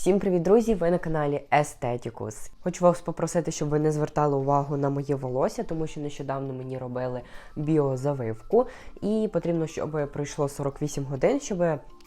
Всім привіт, друзі! Ви на каналі Естетікус. Хочу вас попросити, щоб ви не звертали увагу на моє волосся, тому що нещодавно мені робили біозавивку, і потрібно, щоб пройшло 48 годин, щоб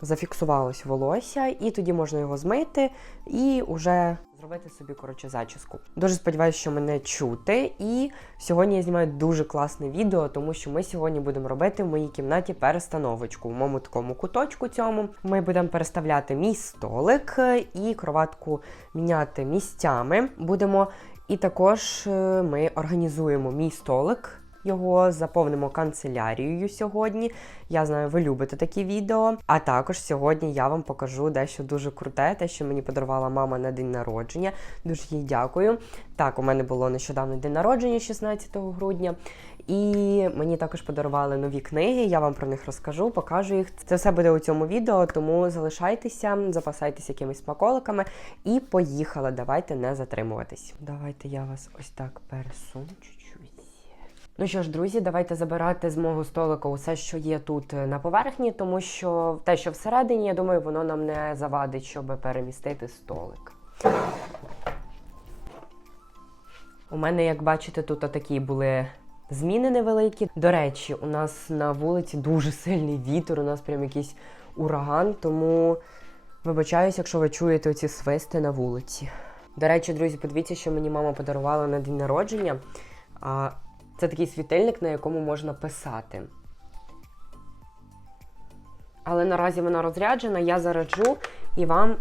зафіксувалось волосся, і тоді можна його змити і вже зробити собі коротше зачіску. Дуже сподіваюся, що мене чути. І сьогодні я знімаю дуже класне відео, тому що ми сьогодні будемо робити в моїй кімнаті перестановочку. В моєму такому куточку цьому ми будемо переставляти мій столик і кроватку міняти місцями. Будемо і також е, ми організуємо мій столик. Його заповнимо канцелярією сьогодні. Я знаю, ви любите такі відео. А також сьогодні я вам покажу дещо дуже круте, те, що мені подарувала мама на день народження. Дуже їй дякую. Так, у мене було нещодавно день народження, 16 грудня. І мені також подарували нові книги. Я вам про них розкажу, покажу їх. Це все буде у цьому відео, тому залишайтеся, запасайтеся якимись смаколиками і поїхали. Давайте не затримуватись. Давайте я вас ось так пересуну чуть-чуть. Ну що ж, друзі, давайте забирати з мого столика усе, що є тут е, на поверхні, тому що те, що всередині, я думаю, воно нам не завадить, щоб перемістити столик. У мене, як бачите, тут такі були зміни невеликі. До речі, у нас на вулиці дуже сильний вітер, у нас прям якийсь ураган, тому вибачаюсь, якщо ви чуєте оці свисти на вулиці. До речі, друзі, подивіться, що мені мама подарувала на день народження. Це такий світильник, на якому можна писати. Але наразі вона розряджена, я зараджу і вам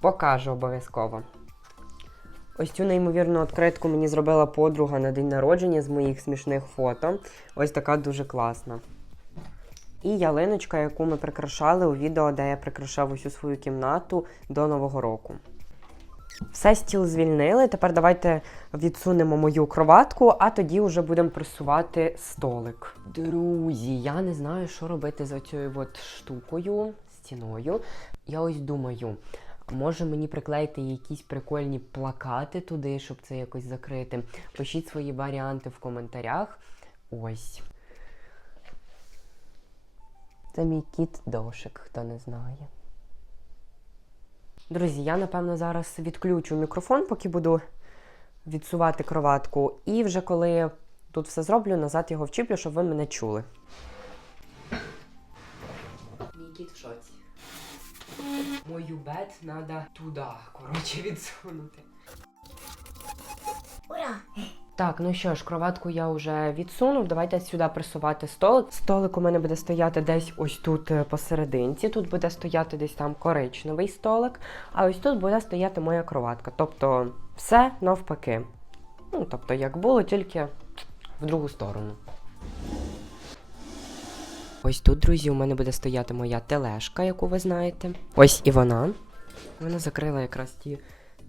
покажу обов'язково. Ось цю неймовірну відкритку мені зробила подруга на день народження з моїх смішних фото. Ось така дуже класна. І ялиночка, яку ми прикрашали у відео, де я прикрашав усю свою кімнату до Нового року. Все стіл звільнили. Тепер давайте відсунемо мою кроватку, а тоді вже будемо пресувати столик. Друзі, я не знаю, що робити з цією от штукою, стіною. Я ось думаю, може мені приклеїти якісь прикольні плакати туди, щоб це якось закрити. Пишіть свої варіанти в коментарях. Ось. Це мій кіт дошик, хто не знає. Друзі, я напевно зараз відключу мікрофон, поки буду відсувати кроватку. І вже коли тут все зроблю, назад його вчіплю, щоб ви мене чули. Мій кіт в шоці. Мою бет треба туди, коротше, відсунути. Так, ну що ж, кроватку я вже відсунув. Давайте сюди присувати столик. Столик у мене буде стояти десь ось тут е, посерединці. Тут буде стояти десь там коричневий столик, а ось тут буде стояти моя кроватка. Тобто все навпаки. Ну, тобто, як було, тільки в другу сторону. Ось тут, друзі, у мене буде стояти моя тележка, яку ви знаєте. Ось і вона. Вона закрила якраз ті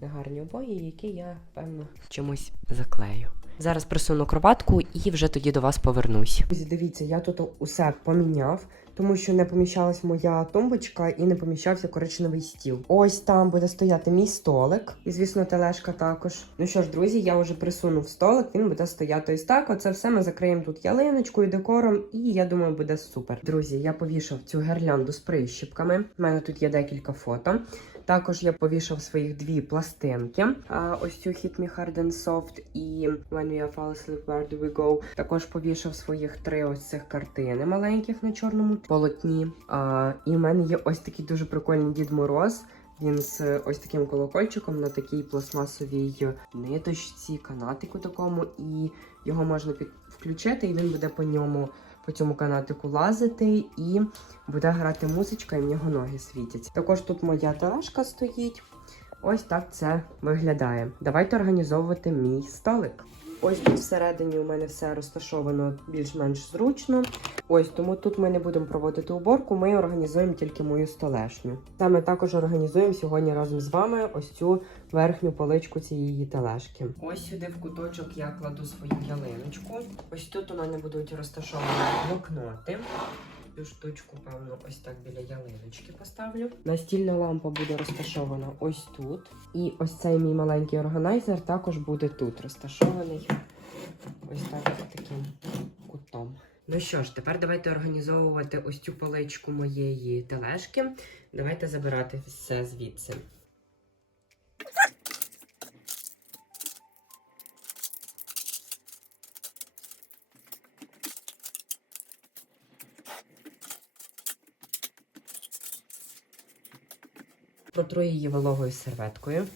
негарні обої, які я, певно, чимось заклею. Зараз присуну кроватку і вже тоді до вас повернусь. Друзі, дивіться, я тут усе поміняв, тому що не поміщалась моя тумбочка і не поміщався коричневий стіл. Ось там буде стояти мій столик, і звісно, тележка також. Ну що ж, друзі, я вже присунув столик, він буде стояти ось так. Оце все ми закриємо тут ялиночкою, декором, і я думаю, буде супер. Друзі, я повішав цю гірлянду з прищіпками. У мене тут є декілька фото. Також я повішав своїх дві пластинки. Ось цю Hit Me Hard and Soft і When We Fall Asleep, Where Do We Go. Також повішав своїх три ось цих картини маленьких на чорному полотні. І в мене є ось такий дуже прикольний Дід Мороз. Він з ось таким колокольчиком на такій пластмасовій ниточці, канатику такому, і його можна під... включити, і він буде по ньому по цьому канатику лазити і буде грати музичка, і в нього ноги світять. Також тут моя тележка стоїть. Ось так це виглядає. Давайте організовувати мій столик. Ось тут всередині у мене все розташовано більш-менш зручно. Ось тому тут ми не будемо проводити уборку, ми організуємо тільки мою столешню. Саме також організуємо сьогодні разом з вами ось цю верхню поличку цієї тележки. Ось сюди в куточок я кладу свою ялиночку. Ось тут у мене будуть розташовані блокноти. Цю штучку, певно, ось так біля ялиночки поставлю. Настільна лампа буде розташована ось тут. І ось цей мій маленький органайзер також буде тут розташований. Ось так таким кутом. Ну що ж, тепер давайте організовувати ось цю поличку моєї тележки. Давайте забирати все звідси. Протру її вологою серветкою.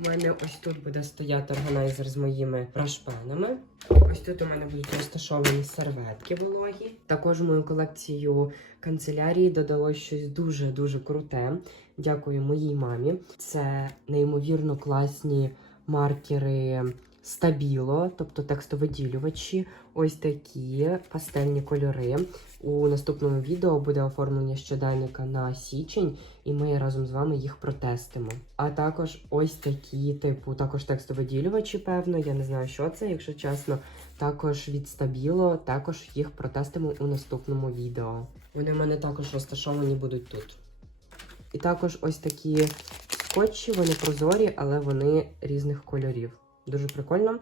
У мене ось тут буде стояти органайзер з моїми рашпенами. Ось тут у мене будуть розташовані серветки вологі. Також в мою колекцію канцелярії додалось щось дуже-дуже круте. Дякую моїй мамі. Це неймовірно класні маркери Стабіло, тобто текстовиділювачі. Ось такі пастельні кольори. У наступному відео буде оформлення щоденника на січень, і ми разом з вами їх протестимо. А також ось такі, типу, також текстовиділювачі, певно. Я не знаю, що це, якщо чесно. Також від Стабіло, також їх протестимо у наступному відео. Вони в мене також розташовані будуть тут. І також ось такі скотчі, вони прозорі, але вони різних кольорів. Дуже прикольно.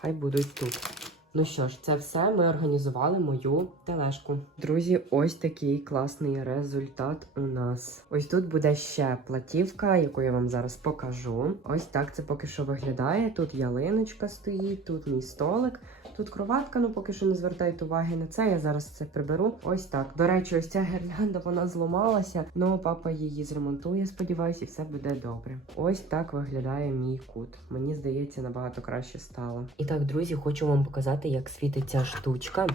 Хай будуть тут. Ну що ж, це все. Ми організували мою тележку. Друзі, ось такий класний результат у нас. Ось тут буде ще платівка, яку я вам зараз покажу. Ось так це поки що виглядає. Тут ялиночка стоїть, тут мій столик, тут кроватка. Ну поки що не звертайте уваги на це. Я зараз це приберу. Ось так. До речі, ось ця гірлянда вона зламалася. Ну папа її зремонтує, сподіваюся, і все буде добре. Ось так виглядає мій кут. Мені здається, набагато краще стало. І так, друзі, хочу вам показати, як світиться штучка.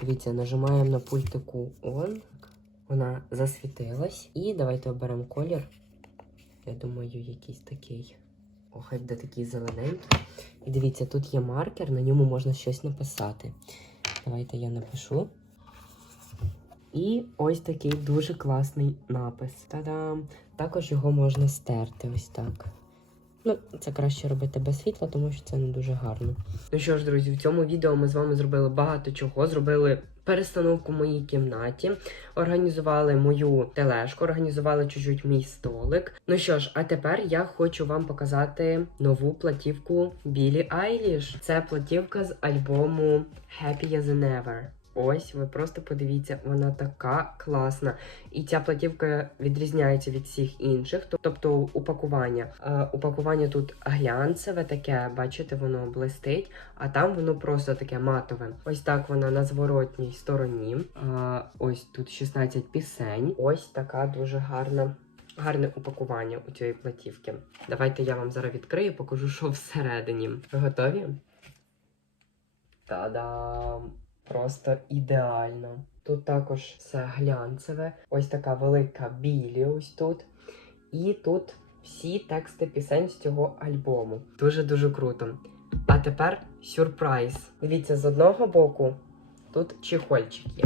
Дивіться, нажимаємо на пультику on. Вона засвітилась. І давайте оберемо колір. Я думаю, якийсь такий. О, хай буде такий зелененький. І дивіться, тут є маркер, на ньому можна щось написати. Давайте я напишу. І ось такий дуже класний напис. Та-дам! Також його можна стерти ось так. Ну, це краще робити без світла, тому що це не дуже гарно. Ну що ж, друзі, в цьому відео ми з вами зробили багато чого. Зробили перестановку в моїй кімнаті, організували мою тележку, організували чуть-чуть мій столик. Ну що ж, а тепер я хочу вам показати нову платівку Білі Айліш. Це платівка з альбому Happy as Never. Ось, ви просто подивіться, вона така класна. І ця платівка відрізняється від всіх інших, тобто упакування. Е, упакування тут глянцеве таке, бачите, воно блистить, а там воно просто таке матове. Ось так вона на зворотній стороні. Е, ось тут 16 пісень. Ось така дуже гарна. Гарне упакування у цієї платівки. Давайте я вам зараз відкрию, покажу, що всередині. Ви готові? Та-дам! Просто ідеально. Тут також все глянцеве, ось така велика білі ось тут. І тут всі тексти пісень з цього альбому. Дуже-дуже круто. А тепер сюрприз. Дивіться, з одного боку тут чехольчик є.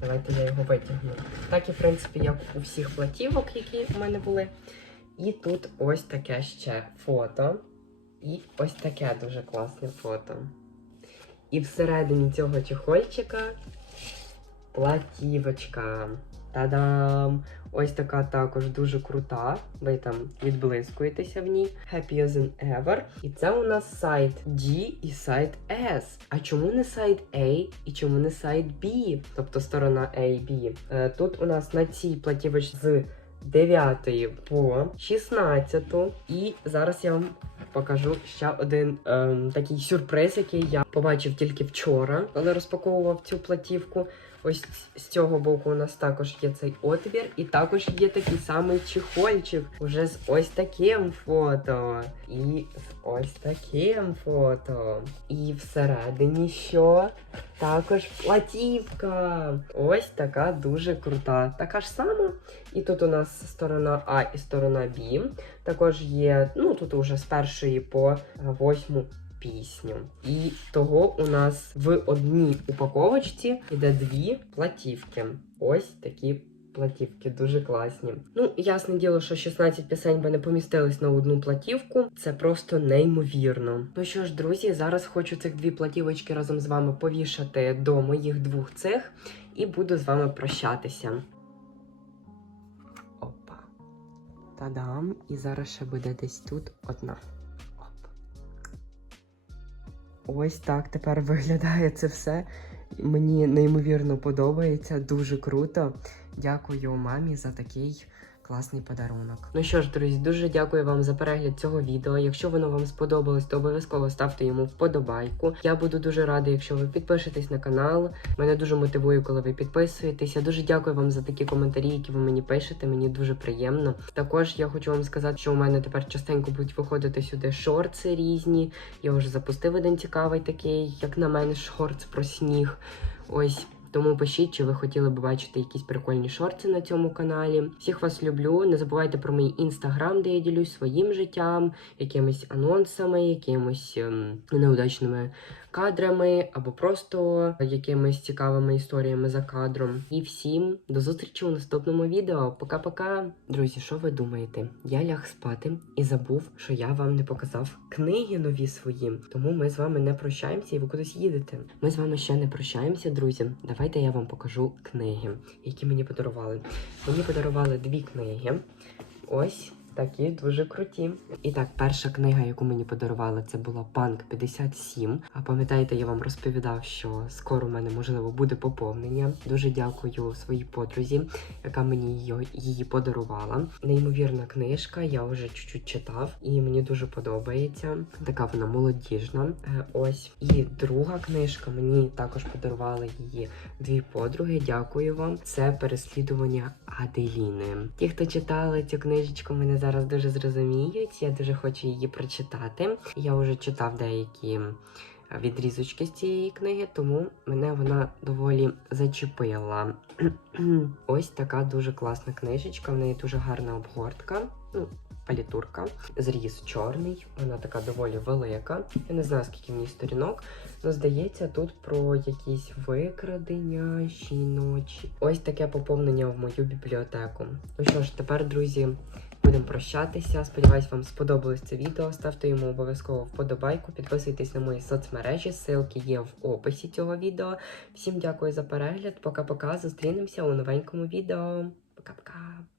Давайте я його витягну. Так і, в принципі, як у всіх платівок, які в мене були. І тут ось таке ще фото. І ось таке дуже класне фото. І всередині цього чехольчика платівочка. Та-дам! Ось така також дуже крута. Ви там відблискуєтеся в ній. Happy as an ever. І це у нас сайт D і сайт S. А чому не сайт A і чому не сайт B? Тобто сторона A B. Е, тут у нас на цій платівочці з 9 по 16. І зараз я вам покажу ще один ем, такий сюрприз, який я побачив тільки вчора, коли розпаковував цю платівку. Ось з цього боку у нас також є цей отвір, і також є такий самий чехольчик уже з ось таким фото. І з ось таким фото. І всередині що? Також платівка. Ось така дуже крута. Така ж сама. І тут у нас сторона А і сторона Б. Також є, ну тут уже з першої по восьму пісню. І того у нас в одній упаковочці йде дві платівки. Ось такі платівки, дуже класні. Ну, ясне діло, що 16 пісень би не помістились на одну платівку. Це просто неймовірно. Ну що ж, друзі, зараз хочу цих дві платівочки разом з вами повішати до моїх двох цих і буду з вами прощатися. Опа. Та-дам! І зараз ще буде десь тут одна. Ось так тепер виглядає це все. Мені неймовірно подобається, дуже круто. Дякую мамі за такий класний подарунок. Ну що ж, друзі, дуже дякую вам за перегляд цього відео. Якщо воно вам сподобалось, то обов'язково ставте йому вподобайку. Я буду дуже радий, якщо ви підпишетесь на канал. Мене дуже мотивує, коли ви підписуєтесь. Я дуже дякую вам за такі коментарі, які ви мені пишете. Мені дуже приємно. Також я хочу вам сказати, що у мене тепер частенько будуть виходити сюди шорти різні. Я вже запустив один цікавий такий, як на мене, шорт про сніг. Ось. Тому пишіть, чи ви хотіли б бачити якісь прикольні шорти на цьому каналі. Всіх вас люблю. Не забувайте про мій інстаграм, де я ділюсь своїм життям, якимись анонсами, якимось ем, неудачними кадрами або просто якимись цікавими історіями за кадром. І всім до зустрічі у наступному відео. Пока-пока. Друзі, що ви думаєте? Я ляг спати і забув, що я вам не показав книги нові свої. Тому ми з вами не прощаємося і ви кудись їдете. Ми з вами ще не прощаємося, друзі. Давайте я вам покажу книги, які мені подарували. Мені подарували дві книги. Ось. Такі дуже круті. І так, перша книга, яку мені подарували, це була Панк 57. А пам'ятаєте, я вам розповідав, що скоро у мене можливо буде поповнення. Дуже дякую своїй подрузі, яка мені її, подарувала. Неймовірна книжка, я вже чуть-чуть читав, і мені дуже подобається. Така вона молодіжна. Е, Ось. І друга книжка мені також подарували її дві подруги. Дякую вам. Це переслідування Аделіни. Ті, хто читали цю книжечку, мене зараз дуже зрозуміють. Я дуже хочу її прочитати. Я вже читав деякі відрізочки з цієї книги, тому мене вона доволі зачепила. Ось така дуже класна книжечка. В неї дуже гарна обгортка. Ну, палітурка. Зріз чорний, вона така доволі велика. Я не знаю, скільки в ній сторінок. Ну, здається, тут про якісь викрадення жіночі. Ось таке поповнення в мою бібліотеку. Ну що ж, тепер, друзі, будемо прощатися. Сподіваюсь, вам сподобалось це відео. Ставте йому обов'язково вподобайку, підписуйтесь на мої соцмережі, ссылки є в описі цього відео. Всім дякую за перегляд. Пока-пока. Зустрінемося у новенькому відео. Пока-пока.